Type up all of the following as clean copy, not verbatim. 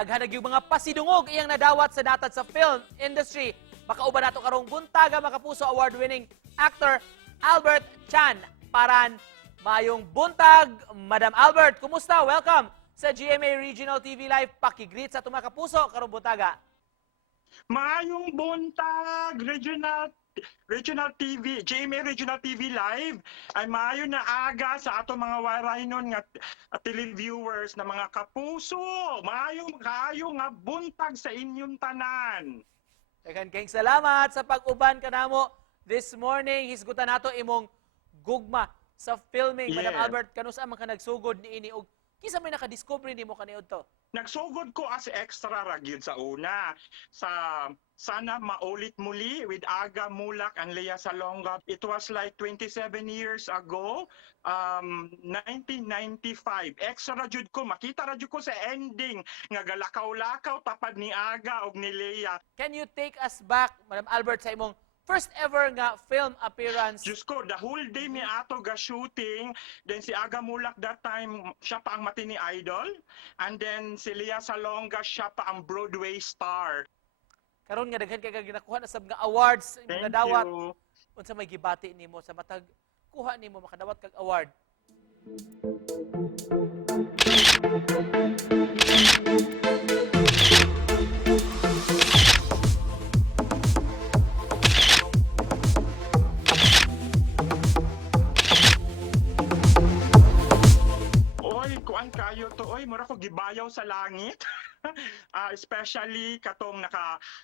Daghan na gyud mga pasidungog iyang nadawat sa datat sa film industry. Makauban nato karong buntaga makapuso award-winning actor Albert Chan. Paran mayong buntag, Madam Albert. Kumusta? Welcome sa GMA Regional TV Live. Pakigreet sa itong mga kapuso karong buntaga. Maayong buntag, Regional TV, GMA Regional TV Live ay maayo na aga sa ato mga waraynon nga televiewers na mga kapuso. Maayo nga buntag sa inyong tanan. Daghan kayong salamat sa pag-uban kanamo this morning. Hisgutan nato imong gugma sa filming. Madam Yeah. Albert, kanusa man ka nagsugod niini og kisa may nakadiscovery nimo kaniud to? Nagsugod ko as extra ragyod sa una. Sana maulit muli with Aga Mulak and Lea Salonga. It was like 27 years ago, 1995. Extra jud ko, makita ra jud ko sa ending nga galakaw-lakaw tapad ni Aga og ni Lea. Can you take us back, Madam Albert, sa imong first ever nga film appearance? Diyos ko, the whole day mi ato ga shooting. Then si Aga Mulak that time, siya pa ang matini idol. And then si Lea Salonga, siya pa ang Broadway star. Karon nga daghan kay ginakuha na sab nga awards imong Thank nadawat. you. Unsa may gibati nimo sa matag kuha nimo makadawat kag award? Oy, kuan kayo to. Oy, mura ko gibayaw sa langit. Especially katong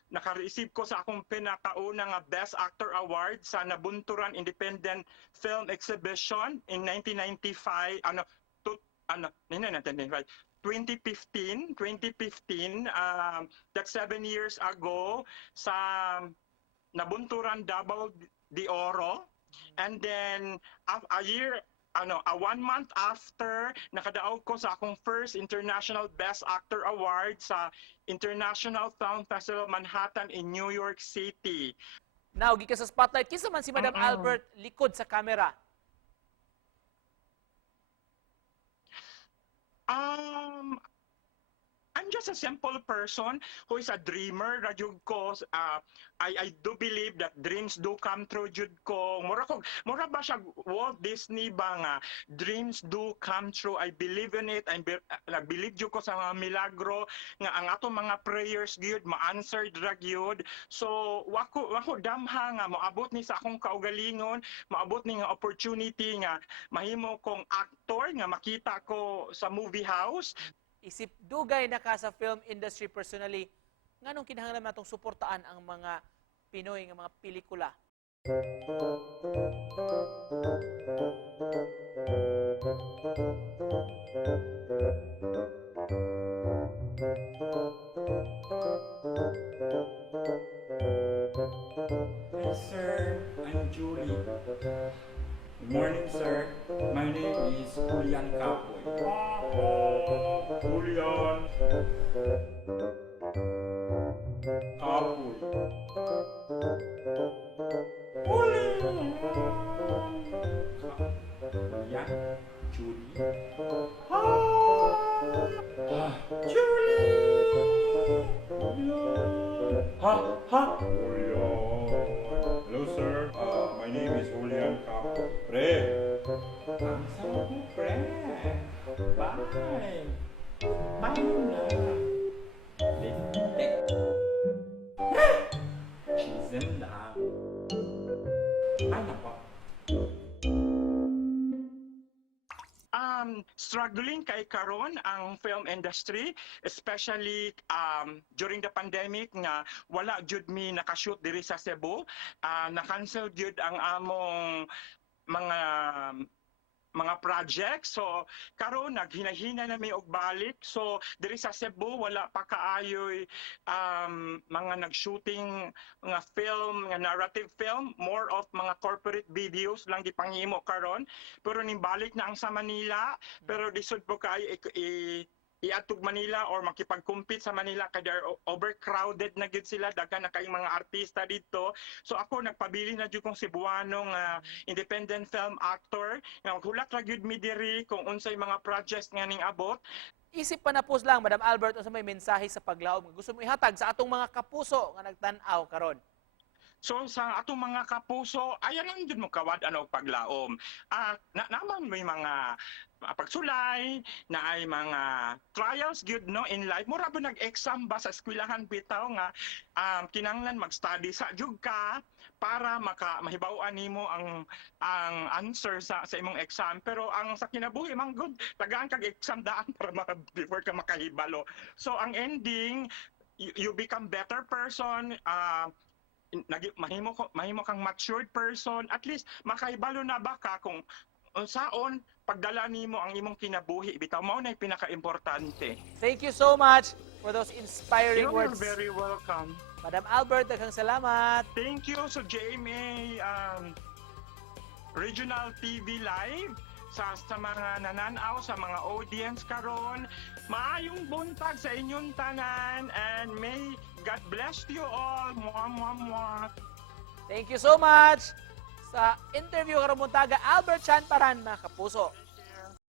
naka-receive ko sa akong pinakauna nga Best Actor Award sa Nabunturan Independent Film Exhibition in 1995. 2015, that's 7 years ago sa Nabunturan Davao de Oro. And then a 1 month after, nakadaog ko sa akong first International Best Actor Award sa International Film Festival Manhattan in New York City. Now, gi ka sa spotlight. Kisa man si Madam Albert likod sa camera? I'm just a simple person who is a dreamer. Radyog ko, I do believe that dreams do come true, jud ko. Mura ba siya Walt Disney ba nga, dreams do come true. I believe in it. I believe jud ko sa mga milagro nga ang ato mga prayers gyud ma-answered ra gyud. So wako damha nga moabot ni sa akong kaugalingon, maabot ni nga opportunity nga mahimo kong actor nga makita ko sa movie house. Isip dugay na ka sa film industry personally, nganong kinahanglan natong suportaan ang mga Pinoy nga mga pelikula? Hi, sir. I'm Julie. Good morning, sir. My name is Julian Capoy. Julian. Capoy. Julian. Julie. Julie. Hello, sir. My name is Julian Capo. Pre, Ang sarap mo, pre. Bye. Bye na. She's in love. Ay, nako. Struggling kay karon ang film industry, especially during the pandemic nga wala jud mi nakashoot diri sa Cebu. Na-cancel jud ang among mga projects. So karon naghinahina na mi og balik. So diri sa Cebu wala pa kaayoy mga nag-shooting nga film, nga narrative film, more of mga corporate videos lang gipanghimo karon. Pero nimbalik na ang sa Manila, pero disud po kay iatog Manila or makipag-compete sa Manila kay they're overcrowded na gid sila, daghan na kay mga artista dito. So ako nagpabili na jud kong Cebuanong independent film actor nga hulat ra gyud mi diri kung unsay mga projects nga ning abot. isip pa na pus lang, Madam Albert, unsa may mensahe sa paglaom nga gusto mo ihatag sa atong mga kapuso nga nagtan-aw karon? So sa atong mga kapuso, ayan lang din mo kawad ano paglaom. Naman may mga pagsulay, na ay mga trials gyud no in life. Mura ba nag-exam ba sa eskwelahan bitaw nga kinahanglan mag-study sa jud ka para mahibaw-an nimo ang answer sa imong exam. Pero ang sa kinabuhi man good, tagaan kag exam daan para before ka makahibalo. So ang ending, you become better person, mahimo kang matured person, at least makahibalo na ba ka kung unsaon pagdala nimo ang imong kinabuhi bitaw mao na pinaka-importante. Thank you so much for those inspiring You're words. very welcome. Madam Albert, daghang salamat. Thank you sa GMA Regional TV Live, sa mga nananaw, sa mga audience karon. Maayong buntag sa inyong tanan, and may God bless you all. Mwah, mwah, mwah. Thank you so much sa interview karon buntaga Albert Chan Paran, mga kapuso.